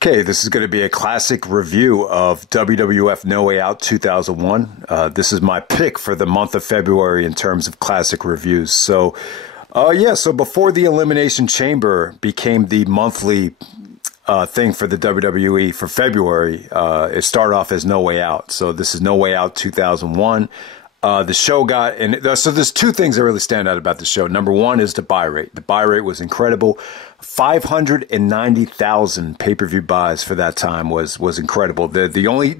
Okay, this is going to be a classic review of WWF No Way Out 2001. This is my pick for the month of February in terms of classic reviews. So, so before the Elimination Chamber became the monthly thing for the WWE for February, it started off as No Way Out. So this is No Way Out 2001. The show got, so there's two things that really stand out about the show. Number one is the buy rate. The buy rate was incredible. 590,000 pay-per-view buys for that time was incredible. There's only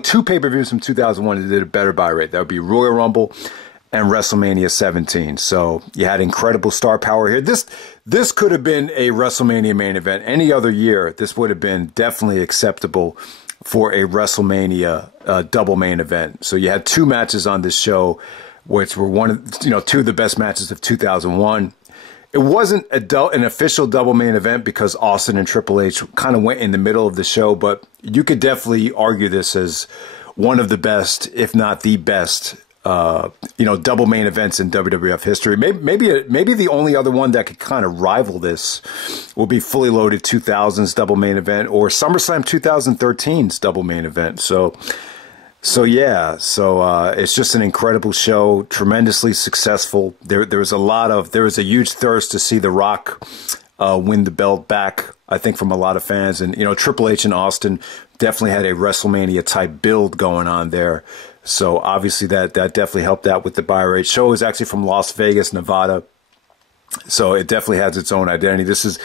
two pay-per-views from 2001 that did a better buy rate. That would be Royal Rumble and WrestleMania 17. So you had incredible star power here. This could have been a WrestleMania main event. Any other year, this would have been definitely acceptable for a WrestleMania double main event. So you had two matches on this show, which were two of the best matches of 2001. It wasn't an official double main event because Austin and Triple H kind of went in the middle of the show, but you could definitely argue this as one of the best, if not the best, double main events in WWF history. Maybe the only other one that could kind of rival this will be Fully Loaded 2000's double main event or SummerSlam 2013's double main event. So it's just an incredible show, tremendously successful. There was a huge thirst to see The Rock win the belt back, I think, from a lot of fans. And, Triple H and Austin definitely had a WrestleMania type build going on there. So obviously that definitely helped out with the buy rate. Show was actually from Las Vegas, Nevada. So it definitely has its own identity. This is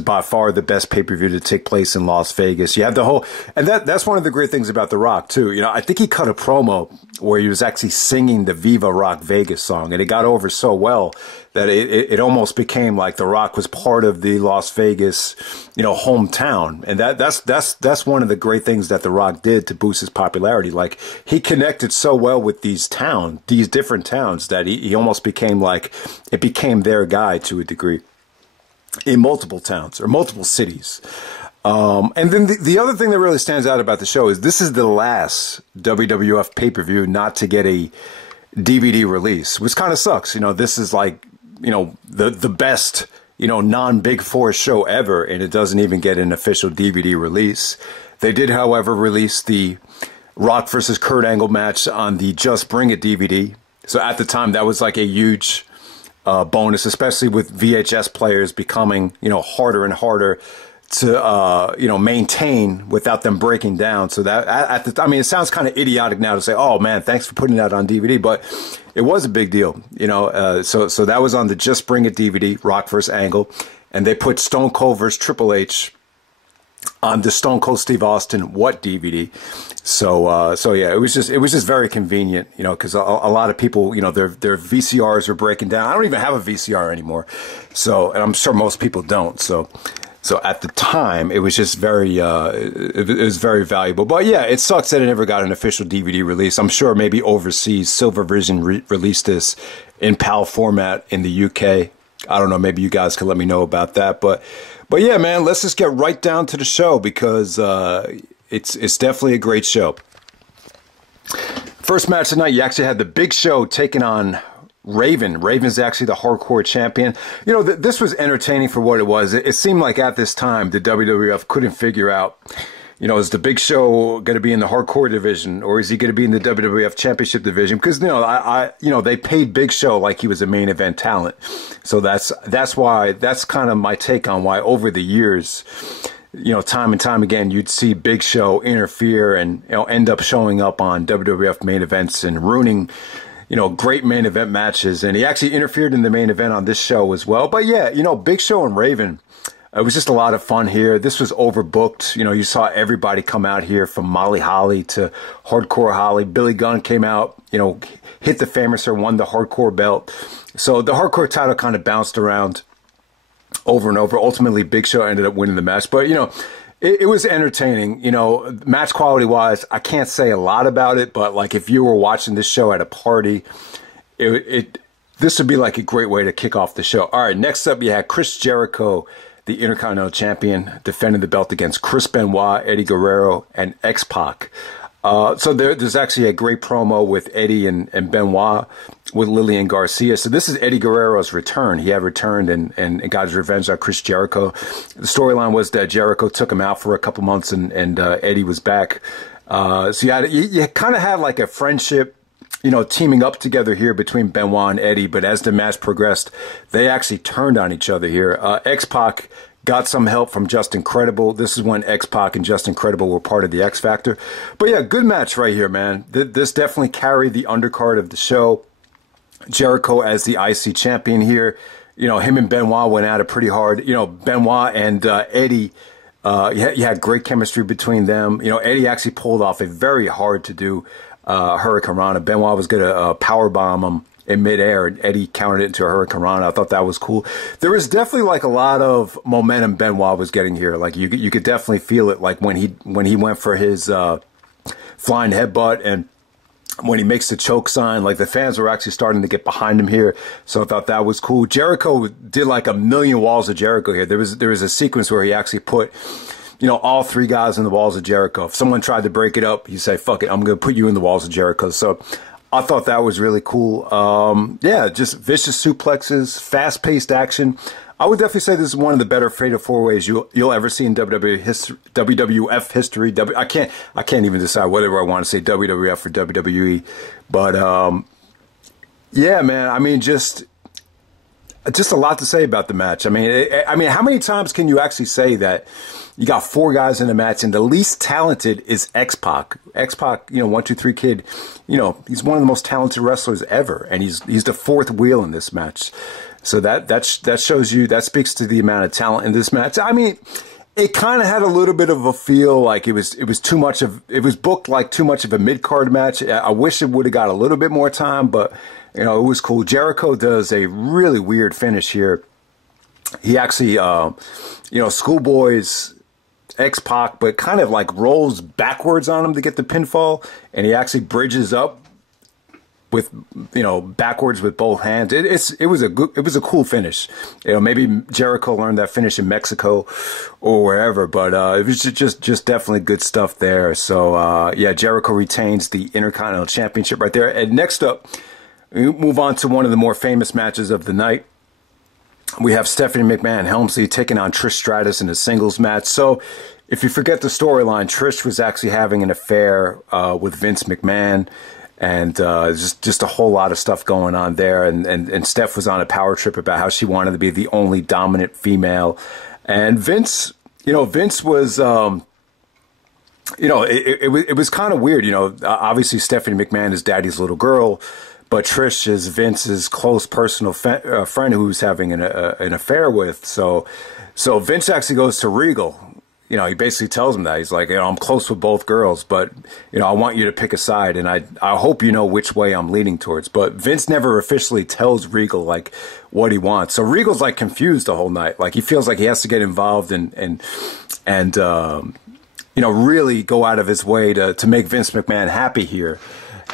by far the best pay-per-view to take place in Las Vegas. You have the whole, and that's one of the great things about The Rock too. I think he cut a promo where he was actually singing the Viva Rock Vegas song, and it got over so well that it almost became like The Rock was part of the Las Vegas, hometown. And that's one of the great things that The Rock did to boost his popularity. Like, he connected so well with these different towns, that he almost became like, it became their guy to a degree in multiple towns or multiple cities. And then the other thing that really stands out about the show is this is the last WWF pay-per-view not to get a DVD release, which kind of sucks. This is like, the best, non-Big Four show ever, and it doesn't even get an official DVD release. They did, however, release the Rock versus Kurt Angle match on the Just Bring It DVD. So at the time, that was like a huge bonus, especially with VHS players becoming, harder and harder to, maintain without them breaking down. So that, it sounds kind of idiotic now to say, oh man, thanks for putting that on DVD, but it was a big deal, so that was on the Just Bring It DVD, Rock vs. Angle, and they put Stone Cold vs. Triple H on the Stone Cold Steve Austin What DVD. So yeah, it was just very convenient, because a lot of people, their VCRs are breaking down. I don't even have a VCR anymore. So, and I'm sure most people don't. So at the time, it was just very, it was very valuable. But yeah, it sucks that it never got an official DVD release. I'm sure maybe overseas, Silvervision released this in PAL format in the UK. I don't know. Maybe you guys can let me know about that. But yeah, man, let's just get right down to the show, because it's definitely a great show. First match tonight, you actually had the Big Show taking on Raven. Raven's actually the hardcore champion. This was entertaining for what it was. It seemed like at this time, the WWF couldn't figure out, is the Big Show going to be in the hardcore division, or is he going to be in the WWF Championship division? Because, they paid Big Show like he was a main event talent. So that's kind of my take on why over the years, time and time again, you'd see Big Show interfere and, end up showing up on WWF main events and ruining, great main event matches. And he actually interfered in the main event on this show as well. But yeah, Big Show and Raven, it was just a lot of fun here. This was overbooked. You saw everybody come out here, from Molly Holly to Hardcore Holly. Billy Gunn came out, hit the Famouser, won the Hardcore belt. So the Hardcore title kind of bounced around over and over. Ultimately, Big Show ended up winning the match. But, it was entertaining. Match quality wise, I can't say a lot about it, but like if you were watching this show at a party, this would be like a great way to kick off the show. All right, next up you had Chris Jericho, the Intercontinental Champion, defending the belt against Chris Benoit, Eddie Guerrero, and X-PAC. So there's actually a great promo with Eddie and Benoit. with Lillian Garcia. So this is Eddie Guerrero's return. He had returned and got his revenge on Chris Jericho. The storyline was that Jericho took him out for a couple months and Eddie was back. So you kind of had like a friendship, you know, teaming up together here between Benoit and Eddie. But as the match progressed, they actually turned on each other here. X-PAC got some help from Just Incredible. This is when X-PAC and Just Incredible were part of the X Factor. But yeah, good match right here, man. This definitely carried the undercard of the show. Jericho as the Icy Champion here. You know, him and Benoit went at it pretty hard. You know, Benoit and Eddie, you had great chemistry between them. You know, Eddie actually pulled off a very hard to do Hurricane Rana. Benoit was going to power bomb him in midair, and Eddie countered it into a Hurricane Rana. I thought that was cool. There was definitely like a lot of momentum Benoit was getting here. Like you could definitely feel it. Like when he went for his flying headbutt, and when he makes the choke sign, like the fans were actually starting to get behind him here. So I thought that was cool. Jericho did like a million walls of Jericho here. There was a sequence where he actually put, you know, all three guys in the walls of Jericho. If someone tried to break it up, he'd say, fuck it, I'm going to put you in the walls of Jericho. So I thought that was really cool. Yeah, just vicious suplexes, fast-paced action. I would definitely say this is one of the better fatal four-ways you'll ever see in WWF history. I can't even decide whether I want to say WWF or WWE. But yeah, man. I mean, just a lot to say about the match. I mean, how many times can you actually say that you got four guys in the match and the least talented is X-PAC? X-PAC, you know, 1, 2, 3 Kid, you know, he's one of the most talented wrestlers ever, and he's the fourth wheel in this match. So that shows you, that speaks to the amount of talent in this match. I mean, it kind of had a little bit of a feel like it was booked like too much of a mid-card match. I wish it would have got a little bit more time, but you know, it was cool. Jericho does a really weird finish here. He actually, you know, schoolboys X-PAC, but kind of like rolls backwards on him to get the pinfall, and he actually bridges up with, you know, backwards with both hands. It was a cool finish. You know, maybe Jericho learned that finish in Mexico or wherever, but it was just definitely good stuff there. So yeah, Jericho retains the Intercontinental Championship right there. And next up, we move on to one of the more famous matches of the night. We have Stephanie McMahon and Helmsley taking on Trish Stratus in a singles match. So if you forget the storyline, Trish was actually having an affair with Vince McMahon. And just a whole lot of stuff going on there. And Steph was on a power trip about how she wanted to be the only dominant female. And Vince, you know, Vince was, you know, it was kind of weird. You know, obviously Stephanie McMahon is Daddy's little girl, but Trish is Vince's close personal friend who's having an affair with. So Vince actually goes to Regal. You know, he basically tells him that. He's like, you know, I'm close with both girls, but, you know, I want you to pick a side, and I hope you know which way I'm leaning towards. But Vince never officially tells Regal, like, what he wants. So Regal's, like, confused the whole night. Like, he feels like he has to get involved and you know, really go out of his way to make Vince McMahon happy here.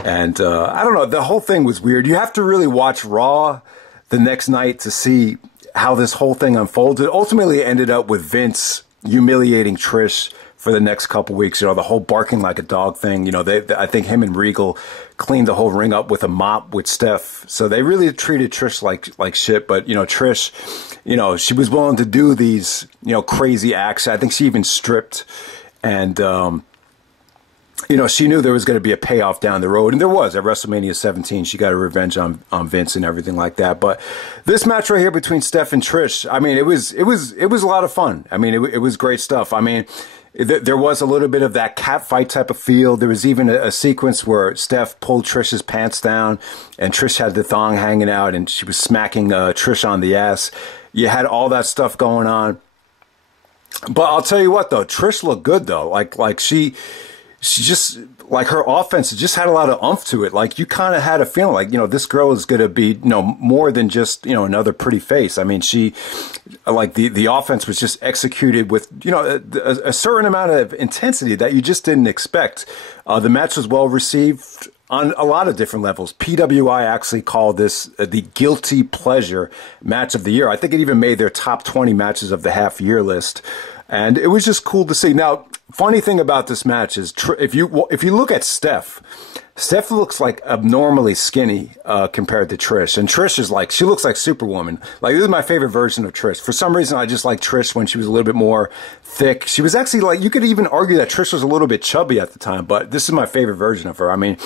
And I don't know. The whole thing was weird. You have to really watch Raw the next night to see how this whole thing unfolded. Ultimately, it ended up with Vince humiliating Trish for the next couple weeks. You know, the whole barking like a dog thing. You know, I think him and Regal cleaned the whole ring up with a mop with Steph. So they really treated Trish like shit. But, you know, Trish, you know, she was willing to do these, you know, crazy acts. I think she even stripped. And, you know, she knew there was going to be a payoff down the road, and there was at WrestleMania 17. She got her revenge on Vince and everything like that. But this match right here between Steph and Trish, I mean, it was a lot of fun. I mean, it was great stuff. I mean, there was a little bit of that cat fight type of feel. There was even a sequence where Steph pulled Trish's pants down, and Trish had the thong hanging out, and she was smacking Trish on the ass. You had all that stuff going on. But I'll tell you what, though, Trish looked good though. Like she just, like, her offense just had a lot of oomph to it. Like, you kind of had a feeling like, you know, this girl is going to be, you know, more than just, you know, another pretty face. I mean, she, like, the offense was just executed with, you know, a certain amount of intensity that you just didn't expect. The match was well received on a lot of different levels. PWI actually called this the guilty pleasure match of the year. I think it even made their top 20 matches of the half year list. And it was just cool to see. Now, funny thing about this match is if you look at Steph, Steph looks like abnormally skinny compared to Trish. And Trish is like, she looks like Superwoman. Like, this is my favorite version of Trish. For some reason, I just like Trish when she was a little bit more thick. She was actually like, you could even argue that Trish was a little bit chubby at the time, but this is my favorite version of her. I mean,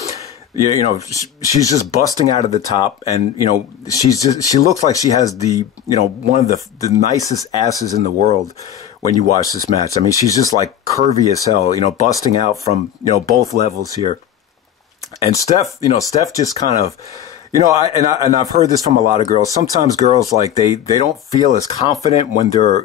you know, she's just busting out of the top, and, you know, she looks like she has the, you know, one of the nicest asses in the world when you watch this match. I mean, she's just like curvy as hell, you know, busting out from, you know, both levels here. And Steph, you know, Steph just kind of, you know, I've heard this from a lot of girls. Sometimes girls, like, they don't feel as confident when they're,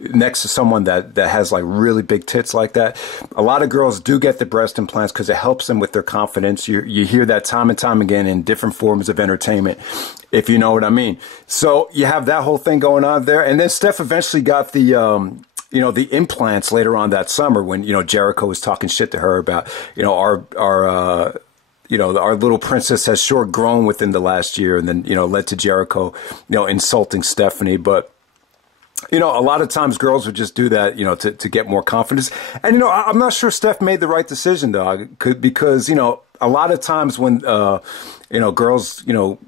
next to someone that has like really big tits like that. A lot of girls do get the breast implants because it helps them with their confidence. You hear that time and time again in different forms of entertainment, if you know what I mean. So you have that whole thing going on there. And then Steph eventually got the, you know, the implants later on that summer when, you know, Jericho was talking shit to her about, you know, our little princess has sure grown within the last year, and then, you know, led to Jericho, you know, insulting Stephanie. But, you know, a lot of times girls would just do that, you know, to get more confidence. And, you know, I'm not sure Steph made the right decision, though, because, you know, a lot of times when, you know, girls, you know,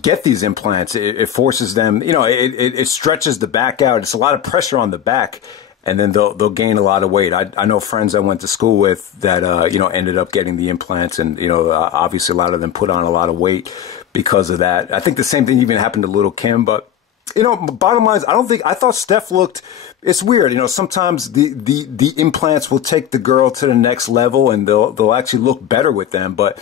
get these implants, it forces them, you know, it stretches the back out. It's a lot of pressure on the back, and then they'll gain a lot of weight. I know friends I went to school with that, you know, ended up getting the implants, and, you know, obviously a lot of them put on a lot of weight because of that. I think the same thing even happened to Little Kim, but, you know, bottom line is, I thought Steph looked, it's weird, you know, sometimes the implants will take the girl to the next level, and they'll actually look better with them. But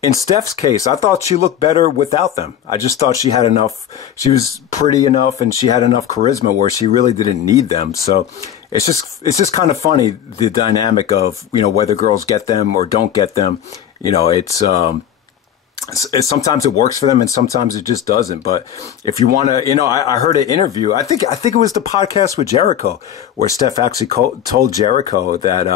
in Steph's case, I thought she looked better without them. I just thought she had enough, she was pretty enough, and she had enough charisma where she really didn't need them. So it's just kind of funny, the dynamic of, you know, whether girls get them or don't get them. You know, it's sometimes it works for them and sometimes it just doesn't. But if you want to, you know, I heard an interview, I think it was the podcast with Jericho, where Steph actually told Jericho that,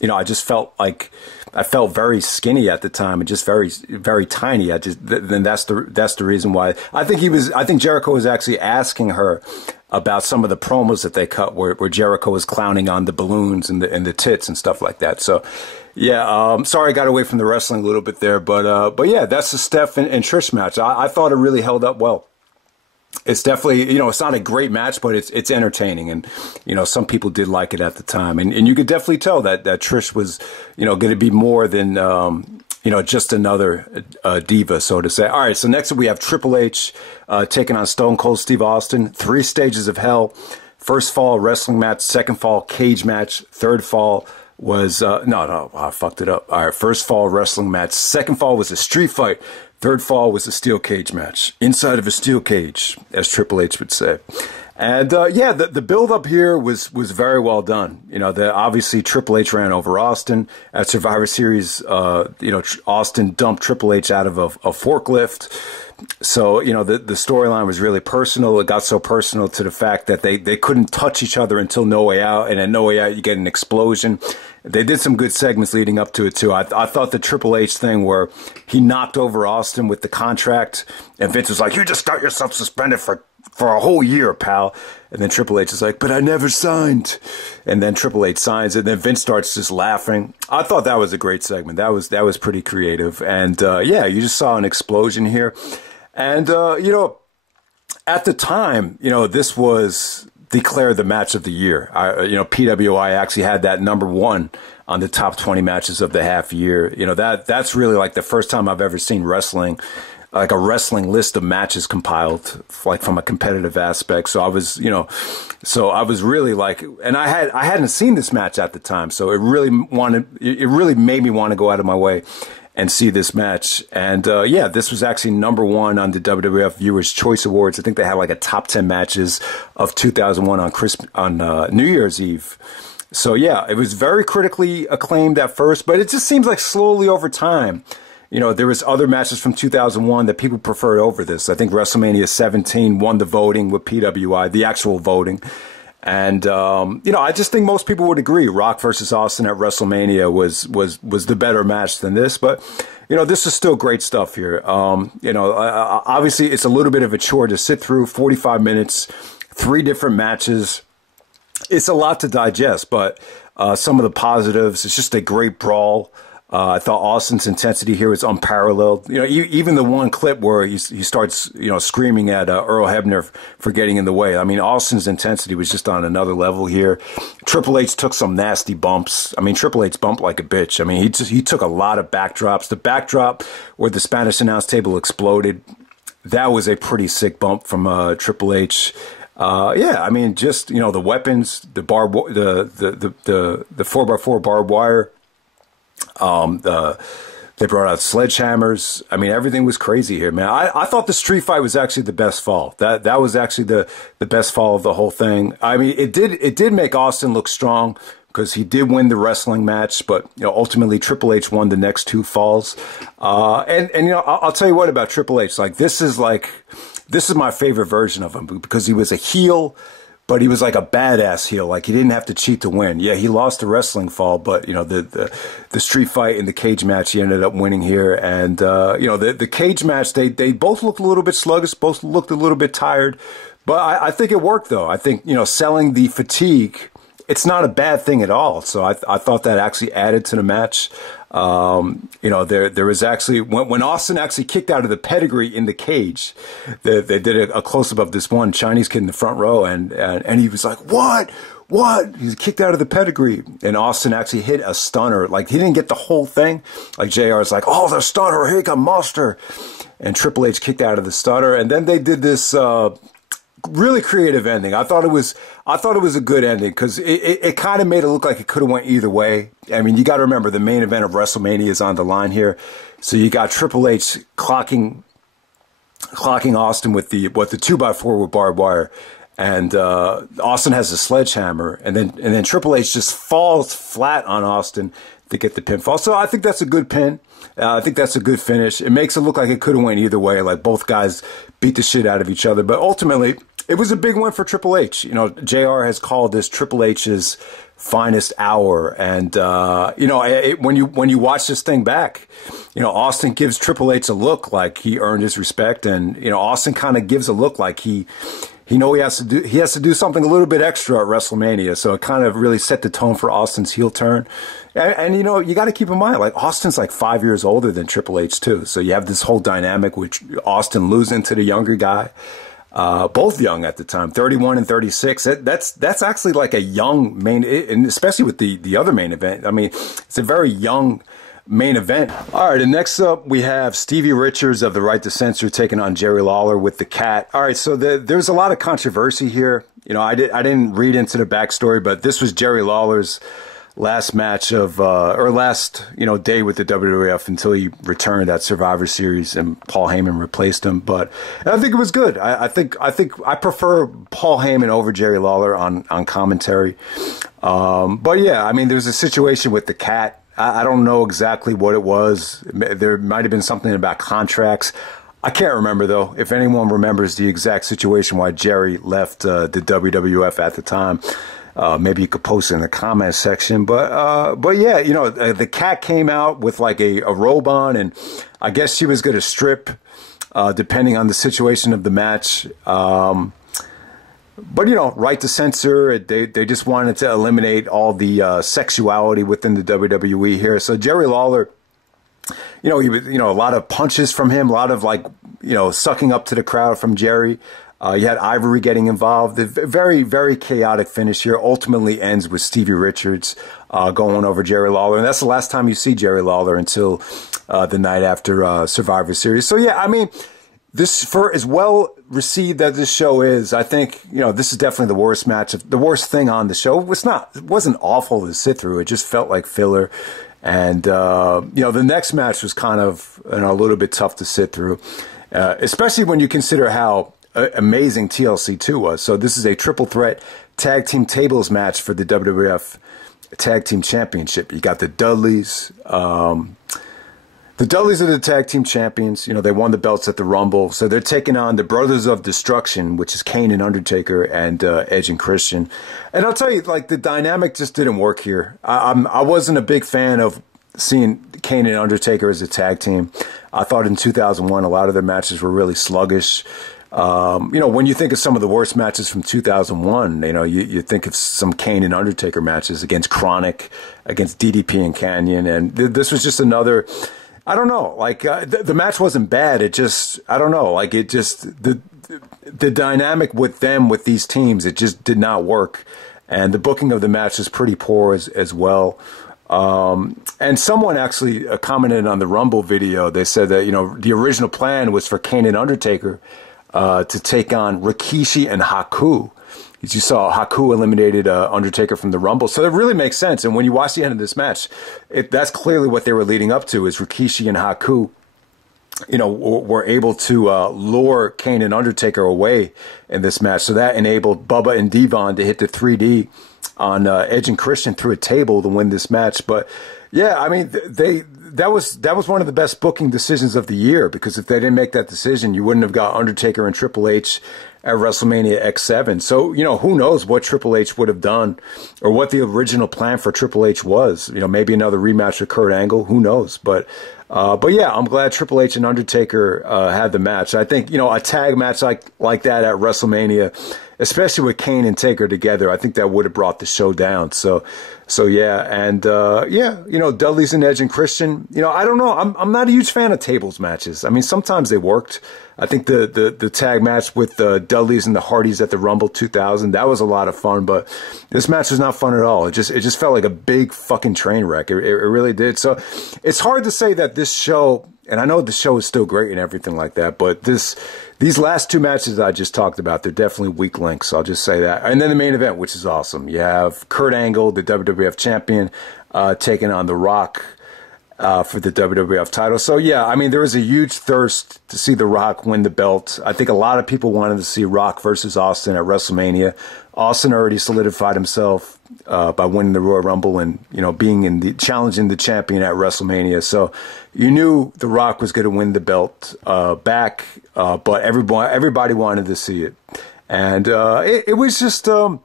you know, I just felt like I felt very skinny at the time and just very, very tiny. Then that's the reason why. I think Jericho was actually asking her about some of the promos that they cut where Jericho was clowning on the balloons and the tits and stuff like that. So, yeah, sorry I got away from the wrestling a little bit there, but yeah, that's the Steph and Trish match. I thought it really held up well. It's definitely, you know, it's not a great match, but it's entertaining, and, you know, some people did like it at the time, and you could definitely tell that Trish was, you know, going to be more than, you know, just another diva, so to say. All right, so next up we have Triple H taking on Stone Cold Steve Austin. 3 stages of hell. First fall, wrestling match. Second fall, cage match. Third fall was, no, I fucked it up. All right, first fall, wrestling match. Second fall was a street fight. Third fall was a steel cage match. Inside of a steel cage, as Triple H would say. And, yeah, the build-up here was very well done. You know, obviously Triple H ran over Austin. At Survivor Series, you know, Austin dumped Triple H out of a forklift. So, you know, the storyline was really personal. It got so personal to the fact that they couldn't touch each other until No Way Out. And at No Way Out, you get an explosion. They did some good segments leading up to it, too. I thought the Triple H thing where he knocked over Austin with the contract, and Vince was like, you just start yourself suspended for a whole year, pal. And then Triple H is like, but I never signed. And then Triple H signs it, and then Vince starts just laughing. I thought that was a great segment. That was pretty creative. And, yeah, you just saw an explosion here. And, you know, at the time, you know, this was declared the match of the year. You know, PWI actually had that #1 on the top 20 matches of the half year. You know, that's really like the first time I've ever seen wrestling, like a wrestling list of matches compiled, like from a competitive aspect. So I was, you know, really like, and I hadn't seen this match at the time. So it really made me want to go out of my way and see this match. And, yeah, this was actually #1 on the WWF Viewers' Choice Awards. I think they had like a top 10 matches of 2001 on New Year's Eve. So, yeah, it was very critically acclaimed at first, but it just seems like slowly over time, you know, there was other matches from 2001 that people preferred over this. I think WrestleMania 17 won the voting with PWI, the actual voting. And, you know, I just think most people would agree Rock versus Austin at WrestleMania was the better match than this. But, you know, this is still great stuff here. You know, obviously it's a little bit of a chore to sit through 45 minutes, 3 different matches. It's a lot to digest, but some of the positives, it's just a great brawl. I thought Austin's intensity here was unparalleled. You know, even the one clip where he starts, you know, screaming at Earl Hebner for getting in the way. I mean, Austin's intensity was just on another level here. Triple H took some nasty bumps. I mean, Triple H bumped like a bitch. I mean, he took a lot of backdrops. The backdrop where the Spanish announce table exploded, that was a pretty sick bump from Triple H. Yeah, I mean, just, you know, the weapons, the 4x4 barbed wire. They brought out sledgehammers. I mean, everything was crazy here, man. I thought the street fight was actually the best fall. That was actually the best fall of the whole thing. I mean, it did make Austin look strong because he did win the wrestling match, but you know, ultimately Triple H won the next two falls. And you know, I'll tell you what about Triple H. This is my favorite version of him because he was a heel. But he was like a badass heel. Like, he didn't have to cheat to win. Yeah, he lost the wrestling fall, but, you know, the street fight and the cage match, he ended up winning here. And, you know, the cage match, they both looked a little bit sluggish, both looked a little bit tired. But I think it worked, though. I think, you know, selling the fatigue, it's not a bad thing at all. So I thought that actually added to the match. You know, there was actually, when Austin actually kicked out of the pedigree in the cage, they did a close-up of this one Chinese kid in the front row, and he was like, what? He's kicked out of the pedigree. And Austin actually hit a stunner. Like, he didn't get the whole thing. Like, JR's like, oh, the stunner, he got monster. And Triple H kicked out of the stunner. And then they did this, really creative ending. I thought it was a good ending because it kind of made it look like it could have went either way. I mean, you got to remember the main event of WrestleMania is on the line here. So you got Triple H clocking Austin with the 2x4 with barbed wire. And Austin has a sledgehammer, and then Triple H just falls flat on Austin to get the pinfall. So I think that's a good pin. I think that's a good finish. It makes it look like it could have went either way, like both guys beat the shit out of each other. But ultimately, it was a big win for Triple H. You know, JR has called this Triple H's finest hour. And, you know, when you watch this thing back, you know, Austin gives Triple H a look like he earned his respect. And, you know, Austin kind of gives a look like he has to do something a little bit extra at WrestleMania. So it kind of really set the tone for Austin's heel turn. And you know, you got to keep in mind, like, Austin's like 5 years older than Triple H too. So you have this whole dynamic with Austin losing to the younger guy. Both young at the time, 31 and 36. That's actually like a young main, and especially with the other main event. I mean, it's a very young main event. All right, and next up we have Stevie Richards of the Right to Censor taking on Jerry Lawler with the Cat. All right, so there's a lot of controversy here. You know, I didn't read into the backstory, but this was Jerry Lawler's last match of or last, you know, day with the WWF until he returned at Survivor Series and Paul Heyman replaced him. But I think it was good. I think I prefer Paul Heyman over Jerry Lawler on commentary. But yeah, I mean, there's a situation with the Cat. I don't know exactly what it was. There might have been something about contracts. I can't remember, though. If anyone remembers the exact situation why Jerry left the WWF at the time, maybe you could post it in the comment section. But yeah, you know, the Cat came out with like a robe on, and I guess she was going to strip, depending on the situation of the match. But, you know, Right to Censor, they just wanted to eliminate all the sexuality within the WWE here. So Jerry Lawler, you know, he was, you know, a lot of punches from him, a lot of, like, you know, sucking up to the crowd from Jerry. You had Ivory getting involved. The very, very chaotic finish here ultimately ends with Stevie Richards going over Jerry Lawler. And that's the last time you see Jerry Lawler until the night after Survivor Series. So, yeah, I mean, this, for as well received as this show is, I think, you know, this is definitely the worst match, the worst thing on the show. It wasn't awful to sit through. It just felt like filler. And, you know, the next match was kind of, you know, a little bit tough to sit through, especially when you consider how amazing TLC 2 was. So this is a triple threat tag team tables match for the WWF Tag Team Championship. You got the Dudleys. The Dudleys are the tag team champions. You know, they won the belts at the Rumble. So they're taking on the Brothers of Destruction, which is Kane and Undertaker and Edge and Christian. And I'll tell you, like, the dynamic just didn't work here. I wasn't a big fan of seeing Kane and Undertaker as a tag team. I thought in 2001 a lot of their matches were really sluggish. You know, when you think of some of the worst matches from 2001, you know, you think of some Kane and Undertaker matches against Chronic, against DDP and Canyon, and this was just another. I don't know, like the match wasn't bad. It just, I don't know, like it just the dynamic with them, with these teams, it just did not work, and the booking of the match is pretty poor as well. And someone actually commented on the Rumble video. They said that, you know, the original plan was for Kane and Undertaker to take on Rikishi and Haku. As you saw, Haku eliminated Undertaker from the Rumble. So it really makes sense. And when you watch the end of this match, that's clearly what they were leading up to, is Rikishi and Haku, you know, were able to lure Kane and Undertaker away in this match. So that enabled Bubba and Devon to hit the 3D on Edge and Christian through a table to win this match. But yeah, I mean, that was one of the best booking decisions of the year, because if they didn't make that decision, you wouldn't have got Undertaker and Triple H at WrestleMania X7. So, you know, who knows what Triple H would have done, or what the original plan for Triple H was. You know, maybe another rematch with Kurt Angle, who knows. But yeah, I'm glad Triple H and Undertaker had the match. I think, you know, a tag match like that at WrestleMania, especially with Kane and Taker together, I think that would have brought the show down. So yeah, and yeah, you know, Dudley's and Edge and Christian, you know, I don't know, I'm not a huge fan of tables matches. I mean, sometimes they worked. I think the tag match with the Dudleys and the Hardys at the Rumble 2000, that was a lot of fun, but this match was not fun at all. It just felt like a big fucking train wreck. It really did. So it's hard to say that this show, and I know the show is still great and everything like that, but these last two matches I just talked about, they're definitely weak links. I'll just say that. And then the main event, which is awesome. You have Kurt Angle, the WWF champion, taking on The Rock for the WWF title. So yeah, I mean, there was a huge thirst to see The Rock win the belt. I think a lot of people wanted to see Rock versus Austin at WrestleMania. Austin already solidified himself by winning the Royal Rumble and, you know, being challenging the champion at WrestleMania. So you knew The Rock was going to win the belt back, but everybody wanted to see it. And it was just, you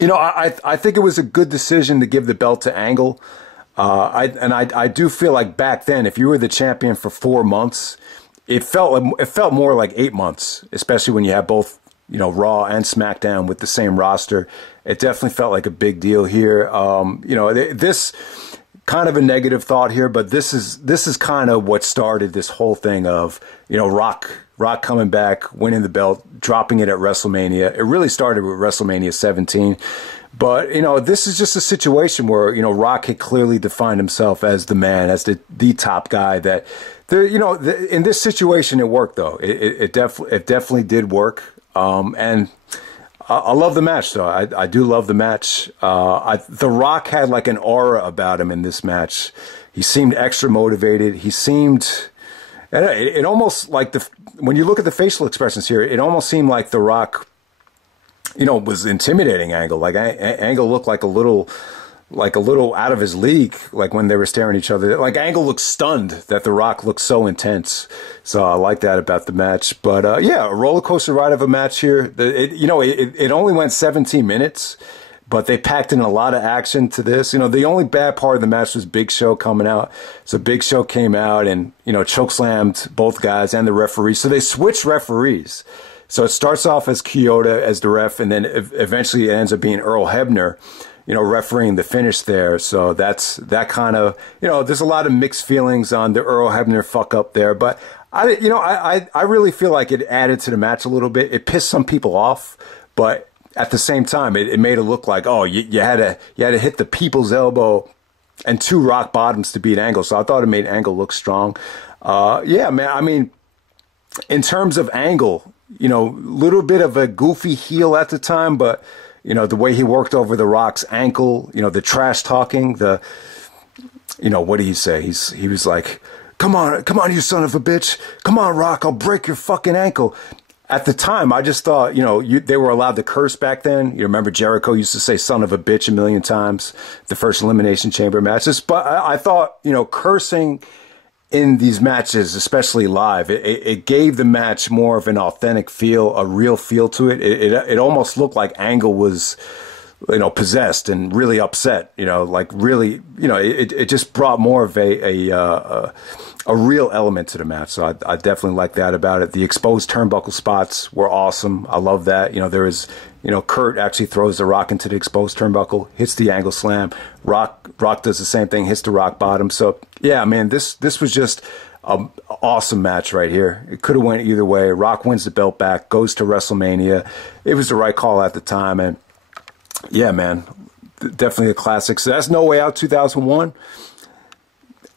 know, I think it was a good decision to give the belt to Angle. I do feel like back then, if you were the champion for 4 months, it felt more like 8 months, especially when you have both, you know, Raw and SmackDown with the same roster. It definitely felt like a big deal here. You know, this kind of a negative thought here, but this is kind of what started this whole thing of, you know, Rock coming back, winning the belt, dropping it at WrestleMania. It really started with WrestleMania 17. But, you know, this is just a situation where, you know, Rock had clearly defined himself as the man, as the top guy. That there, you know, in this situation, it worked though. It definitely did work. And I love the match though. I do love the match. The Rock had like an aura about him in this match. He seemed extra motivated. He seemed, it almost like when you look at the facial expressions here, it almost seemed like The Rock, you know, was intimidating Angle. Like Angle looked like a little out of his league, like when they were staring at each other. Like Angle looked stunned that The Rock looked so intense. So I like that about the match. But yeah, a roller coaster ride of a match here. You know, it only went 17 minutes, but they packed in a lot of action to this. You know, the only bad part of the match was Big Show coming out. So Big Show came out and, you know, chokeslammed both guys and the referee. So they switched referees. So it starts off as Kyoto as the ref, and then eventually it ends up being Earl Hebner, you know, refereeing the finish there. So that kind of, you know, there's a lot of mixed feelings on the Earl Hebner fuck up there. But I really feel like it added to the match a little bit. It pissed some people off, but at the same time, it made it look like, oh, you had to hit the people's elbow and 2 rock bottoms to beat Angle. So I thought it made Angle look strong. Yeah, man. I mean, in terms of Angle, you know, little bit of a goofy heel at the time, but, you know, the way he worked over The Rock's ankle, you know, the trash talking, you know, what did he say? He was like, come on, you son of a bitch. Come on, Rock, I'll break your fucking ankle. At the time, I just thought, you know, they were allowed to curse back then. You remember Jericho used to say son of a bitch a million times, the first Elimination Chamber matches. But I thought, you know, cursing in these matches, especially live, it gave the match more of an authentic feel, a real feel to it. It almost looked like Angle was, you know, possessed and really upset, you know, like really, you know, it just brought more of a a real element to the match. So I definitely like that about it. The exposed turnbuckle spots were awesome. I love that. You know, there is, you know, Kurt actually throws the Rock into the exposed turnbuckle, hits the angle slam. Rock does the same thing, hits the rock bottom. So yeah, man, this was just an awesome match right here. It could have went either way. Rock wins the belt back, goes to WrestleMania. It was the right call at the time, and yeah, man, definitely a classic. So that's No Way Out 2001.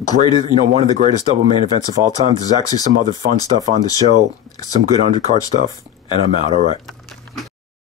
Greatest, you know, one of the greatest double main events of all time. There's actually some other fun stuff on the show, some good undercard stuff, and I'm out. All right.